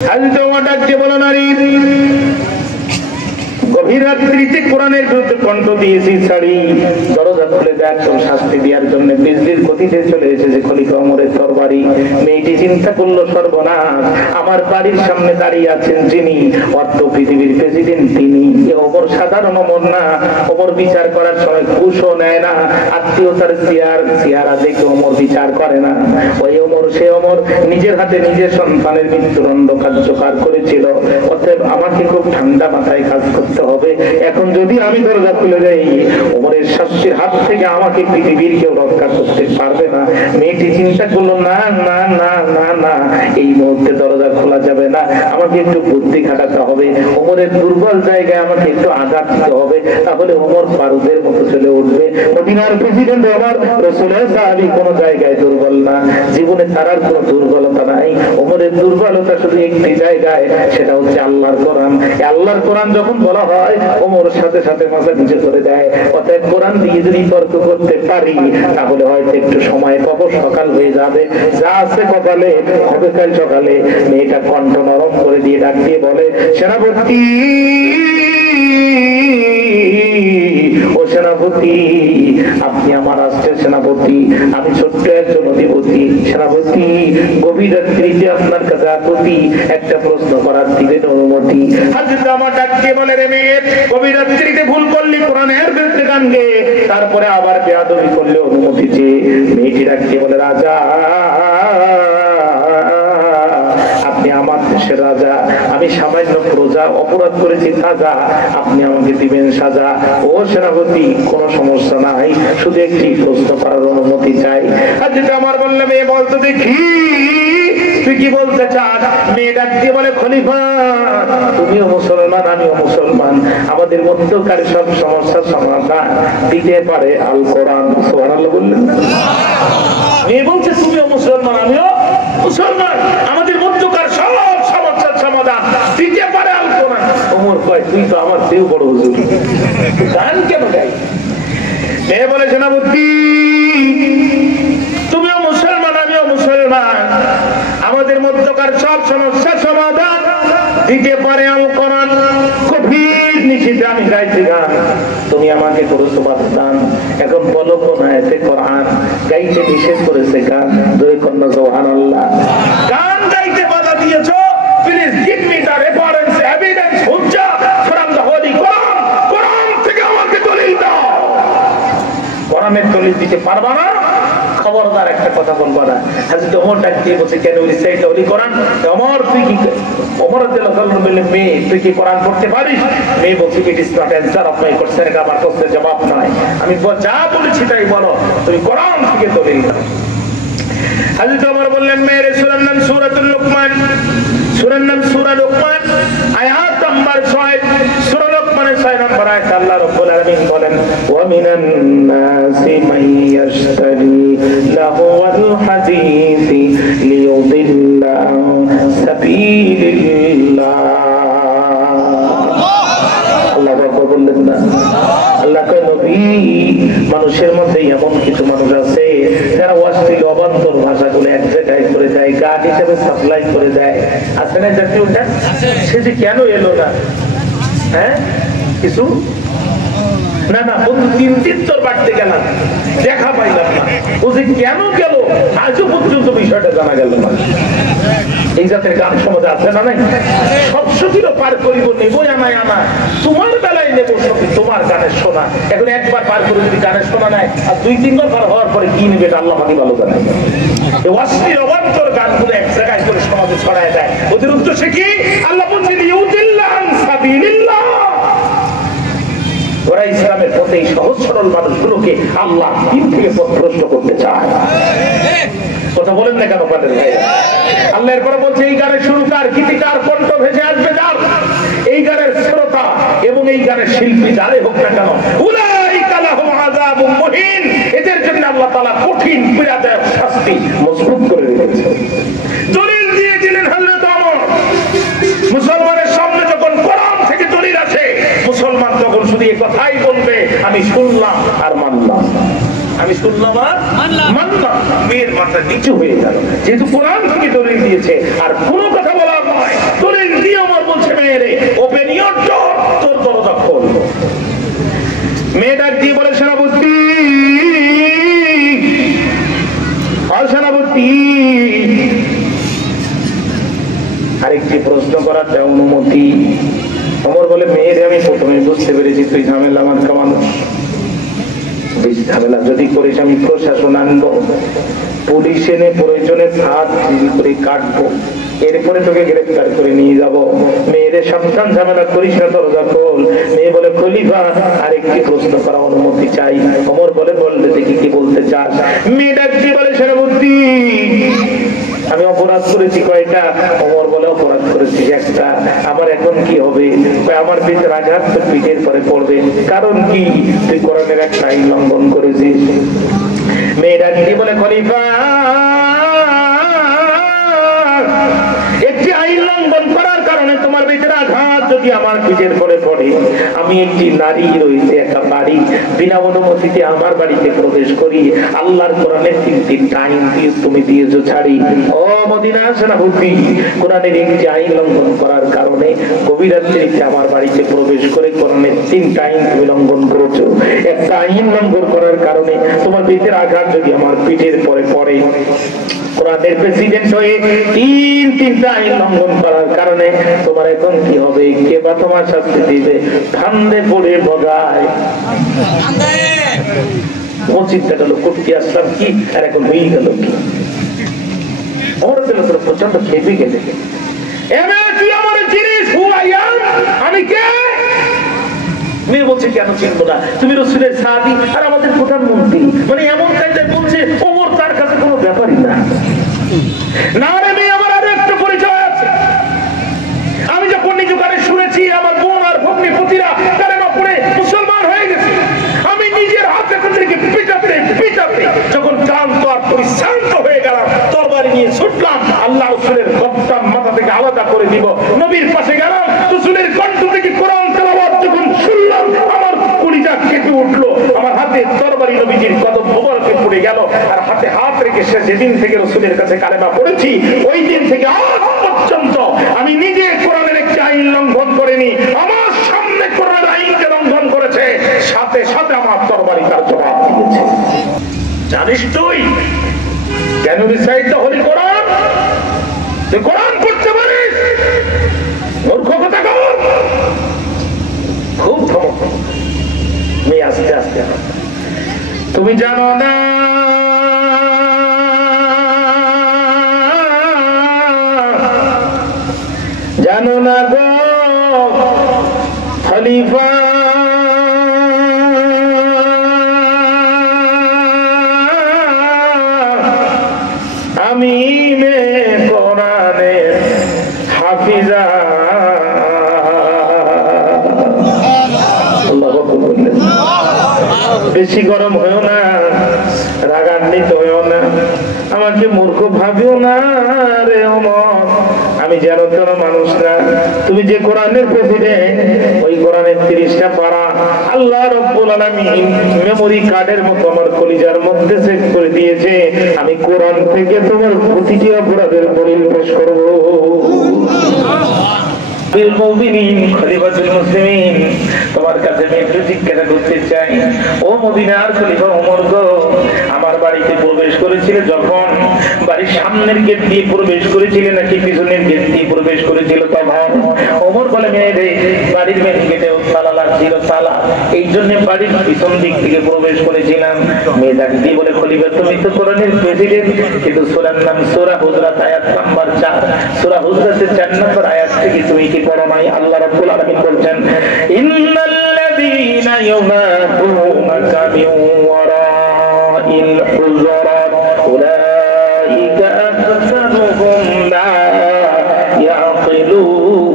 হযরত ওমর ডাক দিয়ে বলেন, নারী গভীর রাত্রিতে কোরআনের বিরুদ্ধে কণ্ঠ দিয়েছি, ছাড়ি দরজা খুলে দেয় একদম শাস্তি দেওয়ার জন্য বিজলির গতিতে চলে এসেছে খলিফা ওমরের তরবারি। মেয়েটি চিন্তা করলো, সর্বনাশ, আমার বাড়ির সামনে দাঁড়িয়ে আছেন যিনি, অর্থ পৃথিবীর প্রেসিডেন্ট তিনি। ওমর সাধারণ ওমর না, ওমর বিচার করার সময় ঘুষও নেয় না, আত্মীয়তার চেহারা দেখে ওমর বিচার করে না। ওই ওমর সে ওমর নিজের হাতে নিজের সন্তানের মৃত্যুদণ্ড কার্যকর করেছিল। অতএব আমাকে খুব ঠান্ডা মাথায় কাজ করতে হবে। এখন যদি আমি দরজা খুলে যাই, ওমরের শাস্তির হাত থেকে আমাকে পৃথিবীর কেউ রক্ষা করতে পারবে না। মেয়েটি চিন্তা করলো, না না না না না, এই মুহূর্তে দরজা খোলা যাবে না, আমাকে একটু বুদ্ধি খাটাতে হবে, ওমরের দুর্বল জায়গায় আমাকে একটু আঘাত দিতে হবে, তাহলে ওমর বারুদের মতো চলে উঠবে। মদিনার প্রেসিডেন্ট ওমর রাসূলের সাহাবী কোনো জায়গায় দুর্বল না, জীবনে তার আর কোনো দুর্বলতা নাই। ওমরের দুর্বলতা শুধু একটি জায়গায়, সেটা হচ্ছে আল্লাহর কোরআন। আল্লাহর কোরআন যখন বলা হয়, ওমর সাথে সাথে মাথা নিচে করে দেয়। অতএব কোরআন দিয়ে যদি তর্ক করতে পারি, তাহলে হয়তো একটু সময় পাবো, সকাল হয়ে যাবে, যা আছে কপালে হবে কাল সকালে। মেয়েটা কণ্ঠ নরম করে দিয়ে ডাক দিয়ে বলে, সেনাপতি ও সেনাপতি, আপনি আমার রাষ্ট্রের সেনাপতি, আমি ছোট্ট একজন অধিপতি। সেনাপতি, গভীর রাত্রিতে আপনার কাছে আপত্তি, একটা প্রশ্ন করার দিবেন অনুমতি? হযরত ওমর ডাক দিয়ে বলে, রে মেয়ে, গভীর রাত্রিতে ভুল করলি, কোরআনের বিরুদ্ধে গান গেয়ে তারপরে আবার বেয়াদবি করলে অনুমতি চেয়ে। মেয়েটি ডাক দিয়ে বলে, রাজা, আপনি আমার দেশের রাজা, আমি সামান্য প্রজা, অপরাধ করেছি তাজা, আপনি আমাকে দিবেন সাজা। ও সেনাপতি, কোন সমস্যা নাই, শুধু একটি প্রশ্ন করার অনুমতি চাই। আর যেটা আমার বললাম, মেয়ে বলতে দেখি তুই কি বলতে চাস? মেয়ে ডাক দিয়ে বলে, খলিফা, তুমিও মুসলমান, আমিও মুসলমান, আমাদের মধ্যকার সব সমস্যার সমাধান দিতে পারে আল কোরআন। সুবহানাল্লাহ বললেন না? মেয়ে বলছে, তুমিও মুসলমান, আমিও মুসলমান, আমাদের মধ্যকার সব সমস্যার সমাধান দিতে পারে আল কোরআন। ওমর কয়, তুই তো আমার চেয়েও বড় হুজুর, গান কেন গাই? মেয়ে বলে, সেনাপতি, তুমিও মুসলমান, আমিও মুসলমান, আমাদের মধ্যকার সব সমস্যার সমাধান দিতে পারে আল কোরআন। গভীর নিশীথে আমি গাইছি গান, তুমি আমাকে করেছো বাদদান, এখন বলো কোন আয়াতে কোরআন গাইতে নিষেধ করেছে গান? দুই কন্যা সুবহানাল্লাহ। গান গাইতে বাধা দিয়েছো, please give me the reference, evidence, হুজ্জা from the holy Quran. Quran থেকে আমাকে দলিল দাও। কোরআনের দলিল দিতে পারবা না, খবরদার একটা কথা বলবা না। হযরত ওমর ডাক দিয়ে বলছে, কেন রিসাইট হোলি কোরআন? ওমর তুই কি, ওমর রাদিয়াল্লাহু আনহু বললেন, মেয়ে তুই কি কোরআন পড়তে পারিস? মেয়ে বলছে, it is not answer of my question, এটা আমার প্রশ্নের জবাব নয়, আমি যা বলেছি তাই বলো, তুমি কোরআন থেকে দলিল দাও। হযরত ওমর বললেন, মেয়ের সূরার নাম সূরাতুল লুকমান, সূরার নাম সূরা লুকমান, আয়াত নাম্বার 6, সূরা লুকমানের 6 নম্বর আয়াতে আল্লাহ রাব্বুল আলামিন বলেন, ওয়া মিনান নাসি মান ইয়াশতারি লাহুল হাদিসি লিয়ুদিল্লা আন সাবিলিল্লাহ। আল্লাহ রাব্বুল বললেন না, আল্লাহ কয়, নবী, মানুষের মধ্যে এমন কিছু মানুষ আছে যারা অশ্লীল অবান্তর ভাষাগুলো এক জায়গায় করে দেয়, গান হিসেবে সাপ্লাই করে দেয়। আছে না জাতীয়টা? সে যে কেন এলো না? হ্যাঁ, কিছু না না বন্ধু, 3 তোর বাড়তে গেলাম, দেখা পাইলাম না, ও যে কেন গেল আজও পর্যন্ত বিষয়টা জানা গেল না। এই জাতের গান সমাজে আছে না? নাই? সব সখীরও পার করিব, নেবো আনায় আনা, তোমার বেলায় নেবো সখী তোমার গানের শোনা। এখন একবার পার করে যদি গানের শোনা নেয়, আর 2-3 বার পার হওয়ার পরে কি নেবে আল্লাহ পানি ভালো জানে। অশ্লীল অবান্তর গানগুলো এক জায়গায় করে সমাজে ছড়ায় দেয়। ওদের উদ্দেশ্য কি? আল্লাহ বলছেন, ইউদিল্লা আন সাবিলিল্লাহ। ওরা ইসলামের পথে এই সহজ সরল মানুষগুলোকে আল্লাহ দিন থেকে পথভ্রষ্ট করতে চায়। কথা বলেন না কেন পারেন ভাই? আল্লাহ এরপরে বলছে, এই গানের সুরকার, গীতিকার, কণ্ঠ ভেসে আসবে যার, এই গানের শ্রোতা এবং এই গানের শিল্পী যারাই হোক না কেন, উলাইকা লাহুম আযাবুম মুহিন, এদের জন্য আল্লাহ তাআলা কঠিন পীড়াদায়ক শাস্তি মজবুত করে রেখেছে। দলিল দিয়ে দিলেন হযরত ওমর। মুসলমানের সামনে যখন কোরআন থেকে দলিল আসে, মুসলমান তখন শুধু এই কথাই বলবে, আমি শুনলাম আর মানলাম, আমি রসুল্লাহ মানলাম, মেয়ের মাথা নিচু হয়ে গেল, যেহেতু কোরআন থেকে দলিল দিয়েছে আর কোনো কথা বলার নয়, দলিল দিয়ে আমার বলছে মেয়েরে ওপেন ইওর ডোর, তোর দরজা খোল। মেয়ে ডাক দিয়ে বলে সেনাপতি, সেনাপতি আরেকটি প্রশ্ন করার অনুমতি। ওমর বলে মেয়েরে আমি প্রথমে বুঝতে পেরেছি তুই ঝামেলা মার্কা মানুষ, বেশি ঝামেলা যদি করিস আমি প্রশাসন আনবো, পুলিশ এনে প্রয়োজনে হাত করে কাটবো, এরপরে তোকে গ্রেফতার করে নিয়ে যাব। মেয়েদের সাবধান, ঝামেলা করিস না, দরজা খোল। মেয়ে বলে খলিফা আরেকটি প্রশ্ন করার অনুমতি চাই। ওমর বলে বলতে দেখি কি বলতে চাস। মেয়ে ডাক দিয়ে বলে সেনাপতি আমি অপরাধ করেছি কয়টা? ওমর বলে অপরাধ করেছি একটা। আমার এখন কি হবে? আমার পিঠের আঘাত তো পিঠের পরে পড়বে। কারণ কি? তুই কোরআনের একটা আইন লঙ্ঘন করেছিস। মেয়েরা কি বলে খলিফা একটি আইন লঙ্ঘন করার কারণে তোমার পিঠের আঘাত যদি আমার পিঠের পরে পড়ে, আমি একটি নারী রয়েছে একটা বাড়ি, বিনা অনুমতিতে আমার বাড়িতে প্রবেশ করি, আল্লাহর কোরআনের 3টি টাইম দিয়ে তুমি দিয়েছো ছাড়ি। ও মদিনা সেনাপতি, কোরআনের একটি আইন লঙ্ঘন করার কারণে গভীর রাত্রিতে আমার বাড়িতে প্রবেশ করে কোরআনের 3টা আইন তুমি লঙ্ঘন করেছো। একটা আইন লঙ্ঘন করার কারণে তোমার পিঠের আঘাত যদি আমার পিঠের পরে পড়ে, কোরআনের প্রেসিডেন্ট হয়ে 3টা আইন লঙ্ঘন করার কারণে তোমার এখন কি হবে? কে বা তোমার শাস্তি দিবে? ফান্দে পড়ে বগায়। মসজিদটা গেল করতে আসলাম কি, আর এখন হয়ে গেল কি? প্রচন্ড খেপে গেলে তুই আমার জিনিস আমি কে? মেয়ে বলছে কেন চিনবো না, তুমি রসুলের সাহাবী আর আমাদের প্রধানমন্ত্রী। মানে এমন কায়দায় বলছে ওমর তার কাছে কোনো ব্যাপারই না। না রে মেয়ে, আমার আরো একটা পরিচয় আছে। আমি যখন নিজ কানে শুনেছি আমার বোন আর ভগ্নী পুতিরা কালেমা পড়ে মুসলমান হয়ে গেছে, আমি নিজের হাতে তাদেরকে পিটাতে পিটাতে যখন ক্লান্ত আর পরিশ্রান্ত হয়ে গেলাম, তরবারি নিয়ে ছুটলাম, আল্লাহ রসুলের রক্তটা মাথা থেকে আলাদা করে দিব। নবীর পাশে গেলাম, রসুলের কণ্ঠ থেকে কোরআন তেলাওয়াত যখন শুনলাম, আমার কলিজা কেঁপে উঠলো। আমার হাতে তরবারি নবীজির কদম মোবারকে পড়ে গেল, আর হাতে হাত রেখে সে যেদিন থেকে রসুলের কাছে কালেমা পড়েছি, ওই দিন থেকে আজ পর্যন্ত আমি নিজে কোরআনের একটি আইন লঙ্ঘন করিনি। আমার সামনে কোরআনের আইনকে লঙ্ঘন করেছে, সাথে সাথে আমার তরবারি তার জবাব দিয়েছে। জানিস তুই কেন রিসাইড দ্য হোলি কোরআন? তুই কোরআন পড়তে পারিস? মূর্খ কথা কর। খুব ধমক। মেয়ে আস্তে আস্তে, তুমি জানো না জানো না গো খলিফা, আমি মেয়ে কোরআনের হাফিজা। বেশি গরম হয়েও না, রাগান্বিত হয়েও না, আমাকে মূর্খ ভাবিও না রে ওমর। আমি যেন তেন মানুষ না। তুমি যে কোরআনের প্রেসিডেন্ট, ওই কোরআনের 30টা পারা আল্লাহ রাব্বুল আলামিন মেমোরি কার্ডের মতো আমার কলিজার মধ্যে সেভ করে দিয়েছে। আমি কোরআন থেকে তোমার প্রতিটি অপরাধের দলিল পেশ করব। তোমার কাছে আমি একটু জিজ্ঞাসা করতে চাই, ও মদিনার খলিফা ওমর গো, আমার বাড়িতে প্রবেশ করেছিলে যখন বাড়ির সামনের গেট দিয়ে প্রবেশ করেছিলে নাকি পিছনের গেট দিয়ে প্রবেশ করেছিল? তখন ওমর বলে মেয়েরে বাড়ির মেন গেটে তালা লাগছিল, তালা, এই জন্য বাড়ির পিছন দিক থেকে প্রবেশ করেছিলাম। মেয়ে ডাক দিয়ে বলে খলিফা তুমি তো কোরআনের প্রেসিডেন্ট, কিন্তু সূরার নাম সূরা হুজরাত আয়াত নাম্বার 4, সূরা হুজরাতের 4 নম্বর আয়াত থেকে তুমি কি পড়ো নাই? আল্লাহ রাব্বুল আলামিন বলছেন ইন্নাল্লাযীনা ইউনাদুনাকা মিন ওয়ারাইল হুজুরাত উলাইকা আকসারুহুম লা ইয়াকিলুন।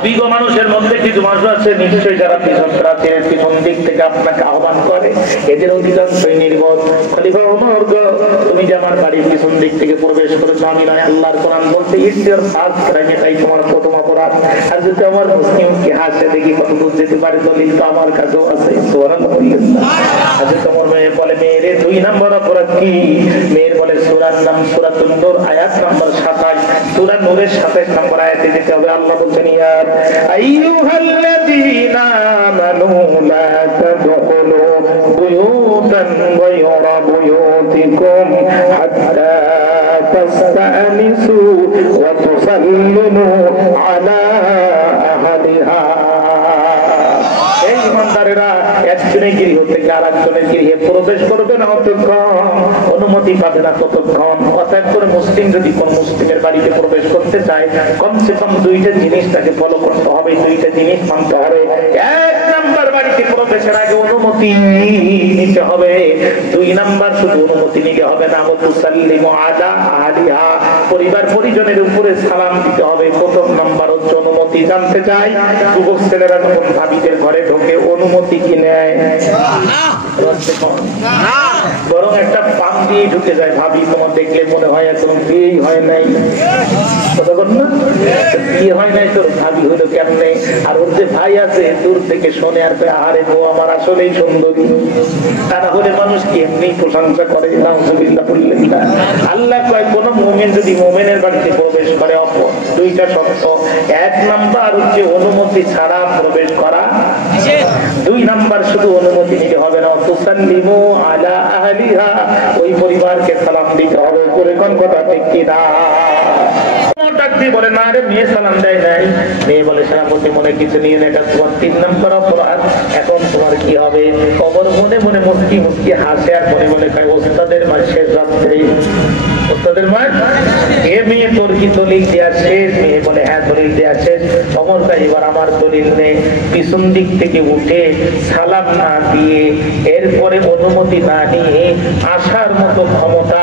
অভিজ্ঞ মানুষের মধ্যে কিছু মানুষ আছে নিশ্চয়ই যারা পিছন প্রাচীরের পিছন দিক থেকে আপনাকে আহ্বান করে, এদের অধিকাংশই নির্বোধ। খলিফা ওমর গো, তুমি যে আমার বাড়ির পিছন দিক থেকে প্রবেশ করেছো, আমি নয়, আল্লাহর কোরআন বলতে ইটস ইওর ফার্স্ট ক্রাইম, এটাই তোমার প্রথম অপরাধ। আর যদি আমার মুসলিমকে হাসে দেখি কত দূর যেতে পারে, দলিল তো আমার কাছেও আছে। সুবহানাল্লাহ বললেন না? আচ্ছা, তোমার মেয়ে বলে, মেয়ের 2 নম্বর অপরাধ কি? মেয়ের বলে সূরার নাম সূরাতুন নূর, আয়াত নম্বর 27। সূরা নূরের 27 নম্বর আয়াতে যেতে হবে। আল্লাহ বলছেন, ইয়া আইয়ুহাল্লাযীনা আমানু লা তাদখুলু বুয়ুতান গায়রা বুয়ুতিকুম হাত্তা তাস্তানিসু ওয়া তুসাল্লিমু আলা আহলিহা। এই ইমানদারেরা একজনের গৃহ থেকে আর একজনের গৃহে প্রবেশ করবে না অতক্ষণ, অনুমতি পাবে না ততক্ষণ। অর্থাৎ করে মুসলিম যদি কোন মুসলিমের বাড়িতে প্রবেশ করতে চায়, কমসে কম 2টা জিনিস তাকে ফলো করতে হবে, 2টা জিনিস মানতে হবে। 1 নাম্বার, বাড়িতে প্রবেশের আগে অনুমতি নিতে হবে। 2 নাম্বার, শুধু অনুমতি নিতে হবে না, মুসাল্লিমু আলা আহলিহা, পরিবার পরিজনের উপরে সালাম দিতে হবে। প্রথম নাম্বার হচ্ছে অনুমতি। জানতে চাই যুবক ছেলেরা যখন ভাবিদের ঘরে ঢোকে অনুমতি কি নেয়? বরং একটা পাম দিয়ে ঢুকে যায়। ভাবি তোমার দেখলে মনে হয় এখন বিয়েই হয় নাই, বিয়ে হয় নাই, তোর ভাবি হইলো কেমনে? আর ওর যে ভাই আছে দূর থেকে শোনে আর আহারে বউ আমার আসলেই সুন্দরী। তারা হলে মানুষ কি এমনি প্রশংসা করে? নাউযুবিল্লাহ বললেন না? আল্লাহ কয়, কোন মুমিন যদি মুমিনের বাড়িতে প্রবেশ করে, 2টা শর্ত। 1 নাম্বার হচ্ছে অনুমতি ছাড়া প্রবেশ করা। 2 নাম্বার, শুধু অনুমতি নিতে হবে না, তুসাল্লিমু আলা আহলিহা, ওই পরিবারকে সালাম দিতে হবে। করে কোন কথা ঠিক কি না? বলে না রে, মেয়ে সালাম দেয় নাই। মেয়ে বলে, সেনাপতি মনে কিছু নিয়ে না, এটা তোমার 3 নম্বর অপরাধ। এখন তোমার কি হবে? কবর মনে মনে মুস্কি মুস্কি হাসে আর মনে মনে কয়, ওস্তাদের মার শেষ রাত্রে, ওস্তাদের মার এ মেয়ে তোর কি দলিল দেওয়া শেষ? মেয়ে বলে, হ্যাঁ দলিল দেওয়া শেষ। অমর কয়, এবার আমার দলিল নেই। পিছন দিক থেকে উঠে সালাম না দিয়ে, এরপরে অনুমতি না নিয়ে আসার মতো ক্ষমতা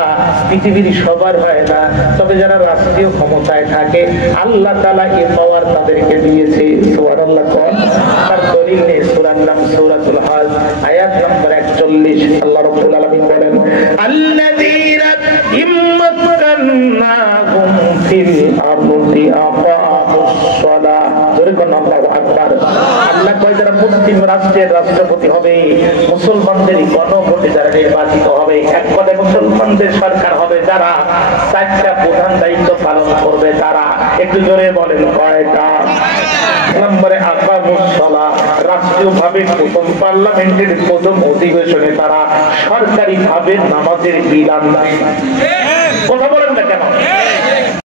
পৃথিবীর সবার হয় না, তবে যারা রাষ্ট্রীয় ক্ষমতায় থাকে আল্লাহ তাআলা এই পাওয়ার তাদেরকে দিয়েছে। সুবহানাল্লাহ। কোন তার দলিল নেই? সূরার নাম সূরাতুল হজ, আয়াত নম্বর 41। আল্লাহ রাব্বুল আলামিন বলেন, আল্লাযীনা ইম্মাক্কান্নাহুম ফিল আরদি আকামুস সালাহ। জোরে কোন আল্লাহু আকবার। আল্লাহ কয়, যারা মুসলিম রাষ্ট্রের রাষ্ট্রপতি হবে, মুসলমানদের গণভোটে যারা নির্বাচিত হবে, এক কথায় মুসলমানদের সরকার হবে, যারা 4টা প্রধান দায়িত্ব পালন করবে, তারা একটু জোরে বলেন কয়টা? নম্বরে আকামুস সালাহ, রাষ্ট্রীয়ভাবে প্রথম পার্লামেন্টের প্রথম অধিবেশনে তারা সরকারিভাবে নামাজের বিধান দেয়। কথা বলেন না কেন?